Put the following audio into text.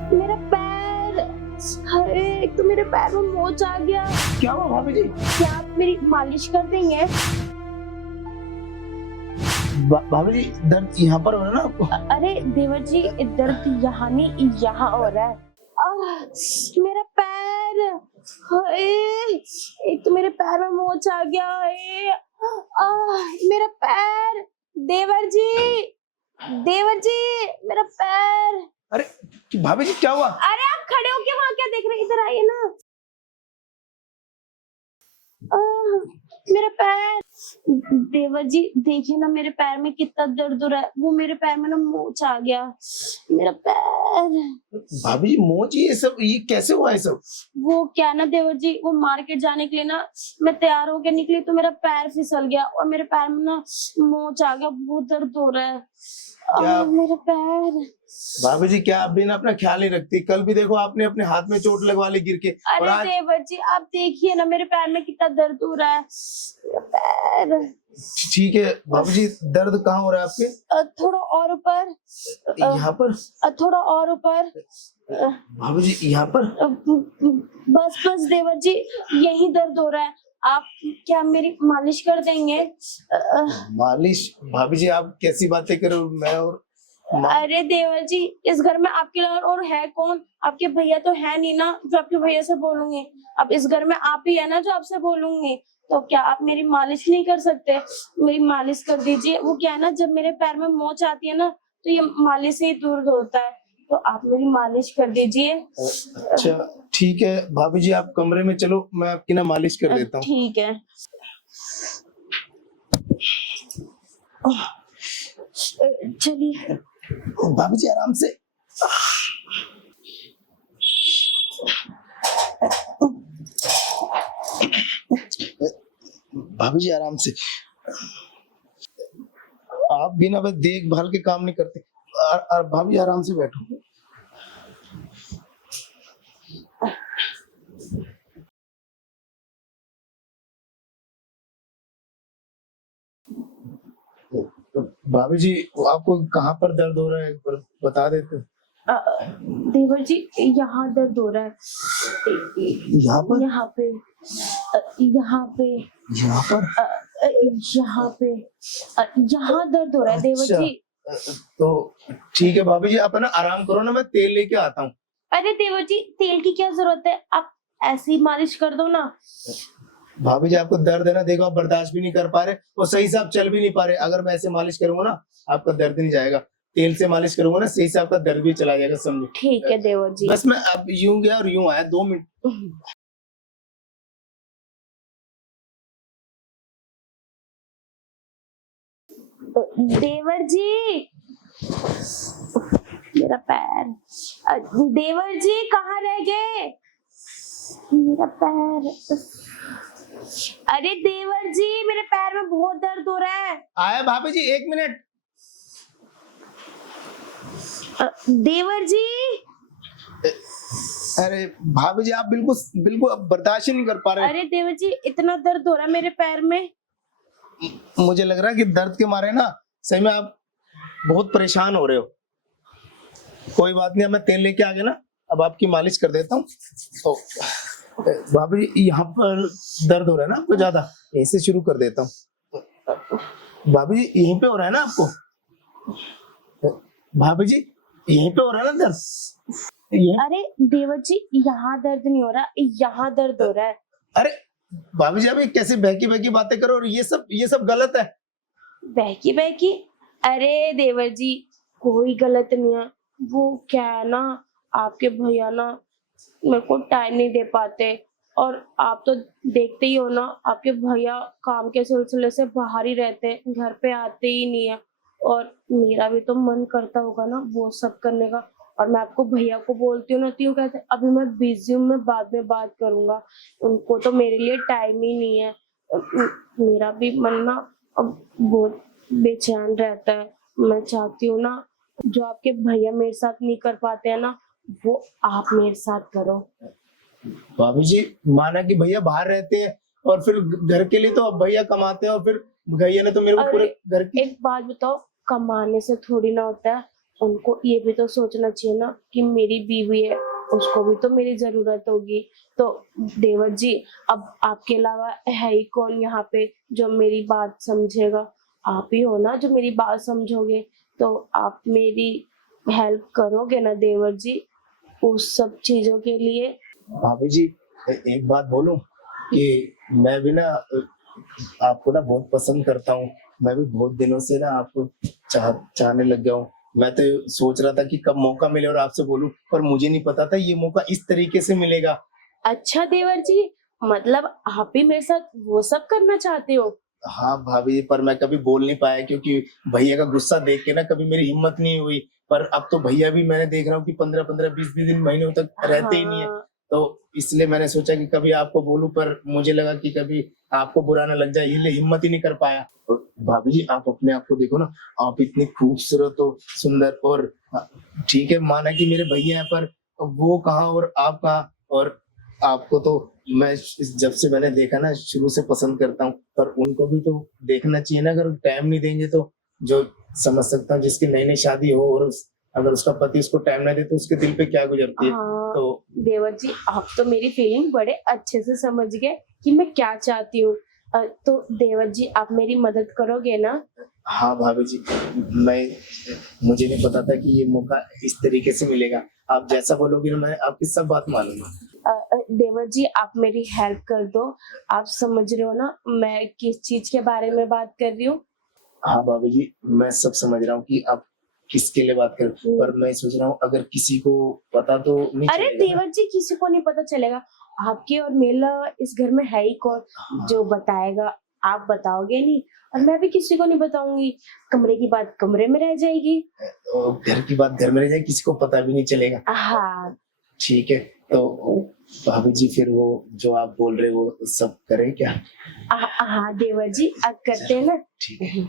मेरा पैर, अरे एक तो मेरे पैर में मोच आ गया। क्या हुआ भाभी जी? क्या आप मेरी मालिश कर देंगे? भाभी जी दर्द यहाँ पर हो रहा है ना आपको? अरे देवर जी, दर्द यहाँ नहीं यहाँ हो रहा है। मेरा पैर, हाय, एक तो मेरे पैर में मोच आ गया है। मेरा पैर, देवर जी, देवर जी, मेरा पैर। अरे भाभी जी क्या हुआ? अरे आप खड़े होके वहां क्या देख रहे हैं? इधर आइए ना। मेरा पैर, देवर जी देखिए ना मेरे पैर में कितना दर्द हो रहा है। वो मेरे पैर में ना मोच आ गया, मेरा पैर। भाभी जी मोच ये कैसे हुआ है सब? वो क्या ना देवर जी, वो मार्केट जाने के लिए ना मैं तैयार होकर निकली तो मेरा पैर फिसल गया और मेरे पैर में ना मोच आ गया। बहुत दर्द हो रहा है। मेरा पैर। भाभी जी क्या आप भी ना अपना ख्याल नहीं रखती? कल भी देखो आपने अपने हाथ में चोट लगवा ली गिर के। और अरे आज देवर जी आप देखिए ना मेरे पैर में कितना दर्द हो रहा है। मेरा पैर। ठीक है भाभी जी, दर्द कहाँ हो रहा है आपके? थोड़ा और ऊपर। यहाँ पर? थोड़ा और ऊपर। भाभी जी यहाँ पर? बस बस देवर जी यही दर्द हो रहा है। आप क्या मेरी मालिश कर देंगे? मालिश? भाभी जी आप कैसी बातें कर रहे हो? मैं और अरे देवर जी इस घर में आपके अलावा और है कौन? आपके भैया तो है नहीं ना जो आपके भैया से बोलूंगी। अब इस घर में आप ही है ना जो आपसे बोलूंगी। तो क्या आप मेरी मालिश नहीं कर सकते? मेरी मालिश कर दीजिए। वो क्या है ना, जब मेरे पैर में मोच आती है ना तो ये मालिश से ही दूर होता है। तो आप मेरी मालिश कर दीजिए। अच्छा ठीक है भाभी जी, आप कमरे में चलो, मैं आपकी ना मालिश कर देता हूँ। ठीक है। चलिए। भाभी जी आराम से। भाभी जी आराम से। आप भी ना बस देखभाल के काम नहीं करते। भाभी जी आराम से बैठो। भाभी जी आपको कहाँ पर दर्द हो रहा है, एक बार बता देते? देवर जी यहाँ दर्द हो रहा है। यहाँ पर? यहाँ पे, यहाँ पे, यहाँ पर? यहाँ पे, यहाँ दर्द हो रहा है देवर अच्छा, जी। तो ठीक है भाभी जी, आप है ना आराम करो ना, मैं तेल लेके आता हूँ। अरे देवर जी तेल की क्या जरूरत है? आप ऐसी मालिश कर दो ना। भाभी जी आपको दर्द है ना, देखो आप बर्दाश्त भी नहीं कर पा रहे और सही से आप चल भी नहीं पा रहे। अगर मैं ऐसे मालिश करूंगा ना आपका दर्द नहीं जाएगा। तेल से मालिश करूंगा ना सही से आपका दर्द भी चला जाएगा, समझो। ठीक है देवर जी। बस मैं अब यूं गया और यूं आया, 2 मिनट। देवर जी, मेरा पैर। देवर जी कहाँ रह गए? मेरा पैर। अरे देवर जी मेरे पैर में बहुत दर्द हो रहा है। आया भाभी जी, 1 मिनट। देवर जी। अरे भाभी जी आप बिल्कुल बिल्कुल अब बर्दाश्त ही नहीं कर पा रहे। अरे देवर जी इतना दर्द हो रहा है मेरे पैर में। मुझे लग रहा है कि दर्द के मारे ना सही में आप बहुत परेशान हो रहे हो। कोई बात नहीं, अब मैं तेल लेके आ गया ना, अब आपकी मालिश कर देता हूँ। तो भाभी जी यहाँ पर दर्द हो रहा है ना आपको ज्यादा, ऐसे शुरू कर देता हूँ। भाभी जी यहीं पे हो रहा है ना आपको? भाभी जी यहीं पे हो रहा है ना दर्द? अरे देवर जी यहाँ दर्द नहीं हो रहा, यहाँ दर्द हो रहा है। अरे भाभी जी आप ये कैसे बहकी बहकी बातें करो, और ये सब गलत है। बहकी बहकी? अरे देवर जी कोई गलत नहीं है। वो क्या है ना, आपके भैया ना मेरे को टाइम नहीं दे पाते। और आप तो देखते ही हो ना, आपके भैया काम के सिलसिले से बाहर ही रहते हैं, घर पे आते ही नहीं है। और मेरा भी तो मन करता होगा ना वो सब करने का। और मैं आपको भैया को बोलती हूँ ना, तो कहते अभी मैं बिजी हूँ, मैं बाद में बात करूंगा। उनको तो मेरे लिए टाइम ही नहीं है। मेरा भी मन ना अब बहुत बेचैन रहता है। मैं चाहती हूँ ना जो आपके भैया मेरे साथ नहीं कर पाते हैं ना, वो आप मेरे साथ करो। भाभी जी माना कि भैया बाहर रहते हैं और फिर घर के लिए तो अब भैया कमाते हैं, और फिर भैया ने तो मेरे को पूरे घर की। एक बात बताओ, कमाने से थोड़ी ना होता है। उनको ये भी तो सोचना चाहिए ना कि मेरी बीवी है, उसको भी तो मेरी जरूरत होगी। तो देवर जी, अब आपके अलावा है ही कौन यहाँ पे जो मेरी बात समझेगा? आप ही हो ना जो मेरी बात समझोगे। तो आप मेरी हेल्प करोगे ना देवर जी उस सब चीजों के लिए? भाभी जी, एक बात बोलूं कि मैं भी ना आपको ना बहुत पसंद करता हूँ। मैं भी बहुत दिनों से ना आपको चाहने लग गया हूँ। मैं तो सोच रहा था कि कब मौका मिले और आपसे बोलूं, पर मुझे नहीं पता था ये मौका इस तरीके से मिलेगा। अच्छा देवर जी, मतलब आप भी मेरे साथ वो सब करना चाहते हो? हाँ भाभी जी, पर मैं कभी बोल नहीं पाया क्योंकि भैया का गुस्सा देख के ना कभी मेरी हिम्मत नहीं हुई। पर अब तो भैया भी मैंने देख रहा हूँ कि 15-15, 20-20 दिन, महीनों तक रहते ही नहीं है। हाँ। तो इसलिए मैंने सोचा कि कभी आपको बोलूं, पर मुझे लगा कि कभी आपको बुरा ना लग जाए, इसलिए हिम्मत ही नहीं कर पाया। और भाभी जी, आप अपने आप को देखो ना, आप इतनी खूबसूरत हो, सुंदर, और ठीक है माना कि मेरे भैया हैं, पर वो कहाँ और आप कहाँ। और आपको तो मैं जब से मैंने देखा ना शुरू से पसंद करता हूँ, पर उनको भी तो देखना चाहिए ना। अगर टाइम नहीं देंगे तो जो समझ सकता हूँ जिसकी नई नई शादी हो और अगर उसका पति उसको टाइम ना दे तो उसके दिल पे क्या गुजरती है। हाँ तो देवर जी, आप तो मेरी फीलिंग बड़े अच्छे से समझ गए कि मैं क्या चाहती हूँ। तो देवर जी, आप मेरी मदद करोगे ना? हाँ भाभी जी, मैं मुझे नहीं पता था कि ये मौका इस तरीके से मिलेगा। आप जैसा बोलोगे ना मैं आपकी सब बात मानूंगा। देवर जी, आप मेरी हेल्प कर दो। आप समझ रहे हो ना मैं किस चीज के बारे में बात कर रही हूँ? हाँ भाभी जी, मैं सब समझ रहा हूँ कि आप किसके लिए बात कर रहे हो, पर मैं सोच रहा हूँ अगर किसी को पता तो नहीं अरे चलेगा ना। देवर जी, किसी को नहीं पता चलेगा। आपके और मेरा इस घर में है ही कौन जो बताएगा? आप बताओगे नहीं और मैं भी किसी को नहीं बताऊंगी। कमरे की बात कमरे में रह जाएगी। तो घर की बात घर में रह जाए, किसी को पता भी नहीं चलेगा। हाँ। ठीक है, तो भाभी जी फिर वो जो आप बोल रहे हो वो सब करें क्या? हाँ देवर जी, अब करते हैं ना। ठीक है।